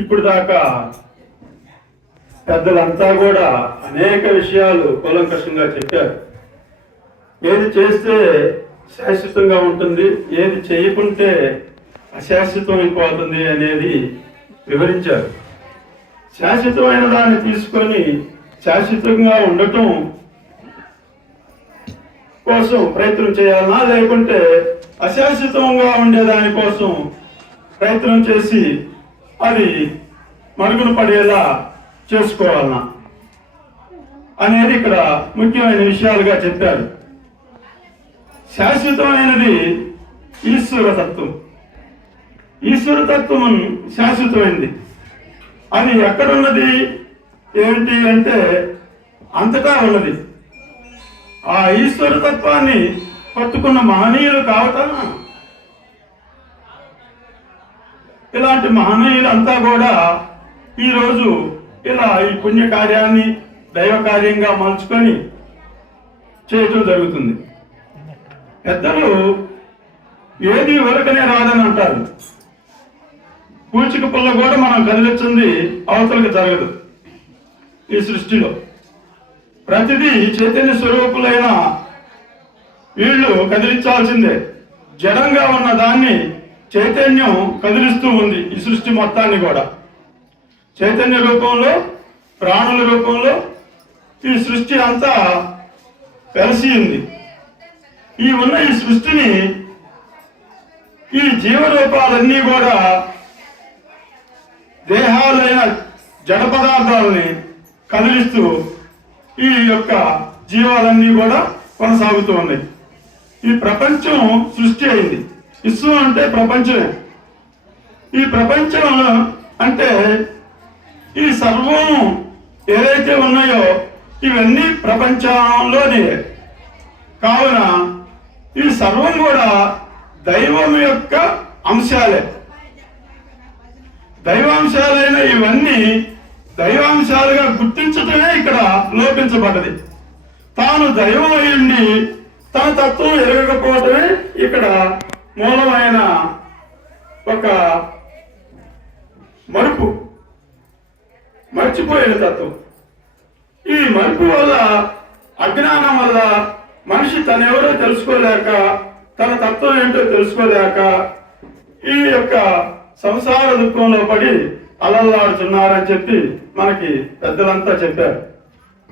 ఇప్పుడు దాకా పెద్దలంతా కూడా అనేక విషయాలు కూలంకషంగా చెప్పారు. ఏది చేస్తే శాశ్వతంగా ఉంటుంది ఏది చేయకుంటే అశాశ్వతం అయిపోతుంది అనేది వివరించారు. శాశ్వతమైన దాన్ని తీసుకొని శాశ్వతంగా ఉండటం కోసం ప్రయత్నం చేయాలన్నా లేకుంటే అశాశ్వతంగా ఉండే దానికోసం ప్రయత్నం చేసి అది మరుగున పడేలా చేసుకోవాలన్నా. అనేది ఇక్కడ ముఖ్యమైన విషయాలుగా చెప్పారు. శాశ్వతమైనది ఈశ్వర తత్వం. ఈశ్వర తత్వం శాశ్వతమైనది అది ఎక్కడున్నది? ఏంటి అంటే అంతటా ఉన్నది. ఆ ఈశ్వర తత్వాన్ని పట్టుకున్న మహనీయులు కావటం ఇలాంటి మహనీయులంతా కూడా ఈరోజు ఇలా ఈ పుణ్య కార్యాన్ని దైవ కార్యంగా మలుచుకొని చేయటం జరుగుతుంది. పెద్దలు ఏది వరకనే రాదని అంటారు. పూచిక పుల్ల కూడా మనం కదిలించింది అవతలకు జరగదు ఈ సృష్టిలో. ప్రతిదీ చైతన్య స్వరూపులైన వీళ్ళు కదిలించాల్సిందే. జడంగా ఉన్న దాన్ని చైతన్యం కదిలిస్తూ ఉంది ఈ సృష్టి మొత్తాన్ని కూడా. చైతన్య రూపంలో ప్రాణుల రూపంలో ఈ సృష్టి అంతా కలిసి ఉంది. ఈ ఉన్న ఈ సృష్టిని ఈ జీవరూపాలన్నీ కూడా దేహాలైన జడ పదార్థాలని కదిలిస్తూ ఈ యొక్క జీవాలన్నీ కూడా కొనసాగుతూ ఉన్నాయి. ఈ ప్రపంచం సృష్టి అయింది. విశ్వం అంటే ప్రపంచమే. ఈ ప్రపంచంలో అంటే ఈ సర్వం ఏదైతే ఉన్నాయో ఇవన్నీ ప్రపంచంలోని. కావున ఈ సర్వం కూడా దైవం యొక్క అంశాలే. దైవాంశాలైన ఇవన్నీ దైవాంశాలుగా గుర్తించటమే ఇక్కడ లోపించబడ్డది. తాను దైవం అయ్యుండి తన తత్వం ఎరగకపోవటమే ఇక్కడ మూలమైన ఒక మరుపు మర్చిపోయిన తత్వం. ఈ మరుపు వల్ల అజ్ఞానం వల్ల మనిషి తనెవరో తెలుసుకోలేక తన తత్వం ఏంటో తెలుసుకోలేక ఈ యొక్క సంసార దుఃఖంలో పడి అలల్లాడుతున్నారని చెప్పి మనకి పెద్దలంతా చెప్పారు.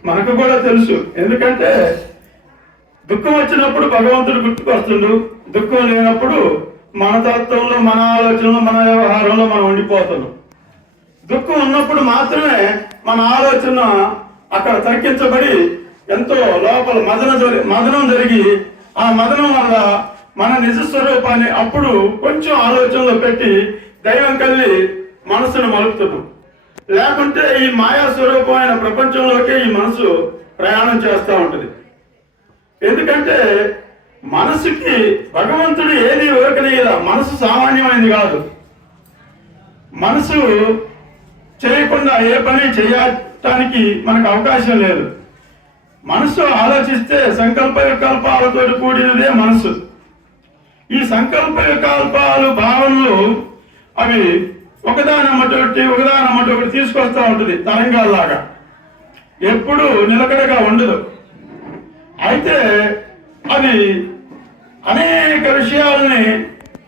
మనకు కూడా తెలుసు. ఎందుకంటే దుఃఖం వచ్చినప్పుడు భగవంతుడు గుర్తుకొస్తుండు. దుఃఖం లేనప్పుడు మన తత్వంలో మన ఆలోచనలో మన వ్యవహారంలో మనం ఉండిపోతున్నాం. దుఃఖం ఉన్నప్పుడు మాత్రమే మన ఆలోచన అక్కడ తగ్గించబడి ఎంతో లోపల మదన జరి- మదనం జరిగి ఆ మదనం వల్ల మన నిజ స్వరూపాన్ని అప్పుడు కొంచెం ఆలోచనలో పెట్టి దైవం కల్లి మనసును మలుపుతున్నాం. లేకుంటే ఈ మాయా స్వరూపమైన ప్రపంచంలోకి ఈ మనసు ప్రయాణం చేస్తూ ఉంటుంది. ఎందుకంటే మనసుకి భగవంతుడు ఏది ఊరకనేలా మనసు సామాన్యమైనది కాదు. మనసు చేయకుండా ఏ పని చేయటానికి మనకు అవకాశం లేదు. మనసు ఆలోచిస్తే సంకల్ప వికల్పాలతో కూడినదే మనసు. ఈ సంకల్ప వికల్పాలు భావనలు అవి ఒకదానమ్మటొకటి ఒకదానమ్మటొకటి తీసుకొస్తా ఉంటుంది తరంగాల్లాగా. ఎప్పుడు నిలకడగా ఉండదు. అయితే అది అనేక విషయాలని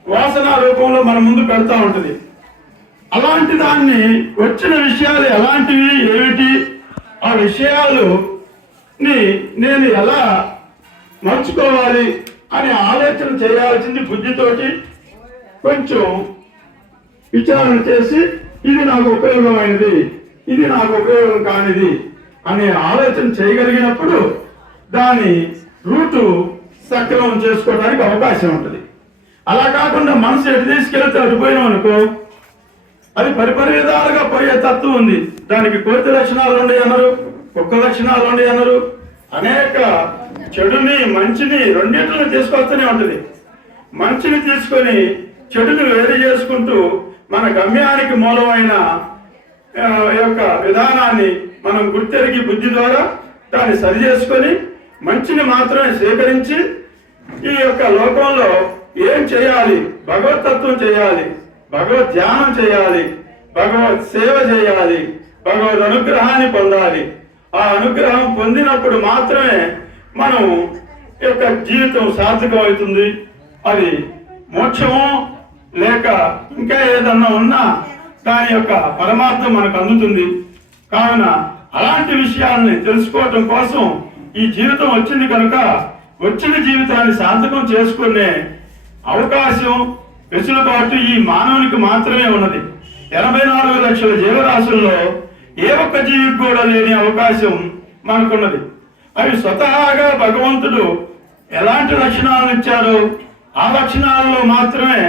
వాసన రూపంలో మన ముందు పెడతా ఉంటుంది. అలాంటి దాన్ని వచ్చిన విషయాలు ఎలాంటివి ఏమిటి? ఆ విషయాలు ని నేను ఎలా మర్చుకోవాలి అని ఆలోచన చేయాల్సింది బుద్ధితోటి కొంచెం విచారణ చేసి ఇది నాకు ఉపయోగమైనది ఇది నాకు ఉపయోగం కానిది అనే ఆలోచన చేయగలిగినప్పుడు దాని రూటు సక్రమం చేసుకోవడానికి అవకాశం ఉంటుంది. అలా కాకుండా మనసు ఎటు తీసుకెళ్తే అడిపోయినాం అనుకో అది పరిపరి విధాలుగా పోయే తత్వం ఉంది. దానికి కోతి లక్షణాలు ఉండి అన్నారు కుక్క లక్షణాలు ఉండి అన్నారు. అనేక చెడుని మంచిని రెండింటిని తీసుకొస్తూనే ఉంటుంది. మంచిని తీసుకొని చెడుని వేరు చేసుకుంటూ మన గమ్యానికి మూలమైన యొక్క విధానాన్ని మనం గుర్తెరిగి బుద్ధి ద్వారా దాన్ని సరి చేసుకొని మంచిని మాత్రమే స్వీకరించి ఈ యొక్క లోకంలో ఏం చేయాలి? భగవతత్వం చేయాలి భగవద్ ధ్యానం చేయాలి భగవత్ సేవ చేయాలి భగవద్ అనుగ్రహాన్ని పొందాలి. ఆ అనుగ్రహం పొందినప్పుడు మాత్రమే మనం ఈ యొక్క జీవితం సార్థకమవుతుంది. అది మోక్షము లేక ఇంకా ఏదన్నా ఉన్నా దాని యొక్క పరమార్థం మనకు అందుతుంది. కావున అలాంటి విషయాల్ని తెలుసుకోవటం కోసం ఈ జీవితం వచ్చింది కనుక వచ్చిన జీవితాన్ని సార్థకం చేసుకునే అవకాశం వెసులుబాటు ఈ మానవునికి మాత్రమే ఉన్నది. ఎనభై నాలుగు లక్షల జీవరాశుల్లో ఏ ఒక్క జీవికి కూడా లేని అవకాశం మనకున్నది. అవి స్వతహాగా భగవంతుడు ఎలాంటి లక్షణాలను ఇచ్చారో ఆ లక్షణాలలో మాత్రమే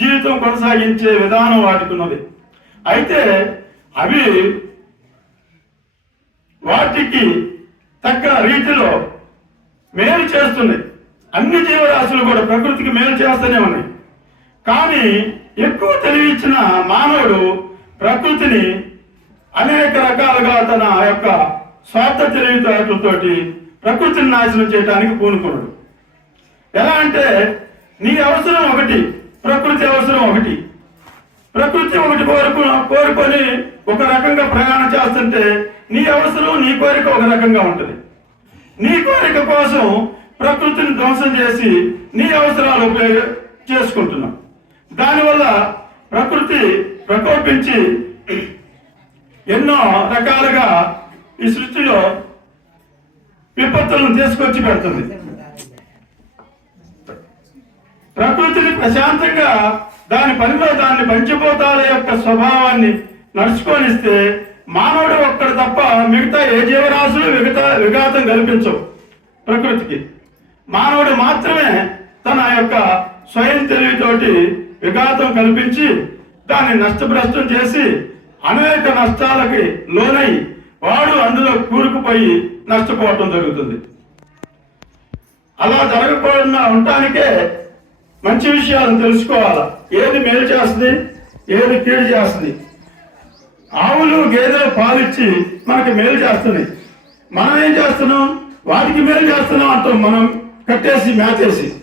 జీవితం కొనసాగించే విధానం వాటికి ఉన్నది అయితే అవి వాటికి తగ్గ రీతిలో మేలు చేస్తుంది. అన్ని జీవరాశులు కూడా ప్రకృతికి మేలు చేస్తూనే ఉన్నాయి. కానీ ఎక్కువ తెలివిచ్చిన మానవుడు ప్రకృతిని అనేక రకాలుగా తన యొక్క స్వార్థ తెలివితేటలతోటి ప్రకృతిని నాశనం చేయడానికి పూనుకున్నాడు. ఎలా అంటే నీ అవసరం ఒకటి ప్రకృతి అవసరం ఒకటి. ప్రకృతి ఒకటి కోరుకు కోరుకొని ఒక రకంగా ప్రయాణం చేస్తుంటే నీ అవసరం నీ కోరిక ఒక రకంగా ఉంటుంది. నీ కోరిక కోసం ప్రకృతిని ధ్వంసం చేసి నీ అవసరాలు ఉపయోగ చేసుకుంటున్నాం. దానివల్ల ప్రకృతి ప్రకోపించి ఎన్నో రకాలుగా ఈ సృష్టిలో విపత్తులను తీసుకొచ్చి పెడుతుంది. ప్రకృతిని ప్రశాంతంగా దాని పనిలో దాన్ని పంచిపోతాల యొక్క స్వభావాన్ని నడుచుకొనిస్తే మానవుడు ఒక్కడు తప్ప మిగతా ఏ జీవరాశులు విగత విఘాతం కల్పించవు ప్రకృతికి. మానవుడు మాత్రమే తన యొక్క స్వయం తెలివితోటి విఘాతం కల్పించి దాన్ని నష్టభ్రష్టం చేసి అనేక నష్టాలకి లోనై వాడు అందులో కూరుకుపోయి నష్టపోవటం జరుగుతుంది. అలా జరగకుండా ఉండటానికే మంచి విషయాలను తెలుసుకోవాలి? ఏది మేలు చేస్తుంది ఏది కీడు చేస్తుంది? ఆవులు గేదెలు పాలిచ్చి మనకి మేలు చేస్తున్నాయి మనం ఏం చేస్తున్నాం? వాటికి మేలు చేస్తున్నాం అంటాం మనం కట్టేసి మేతేసి.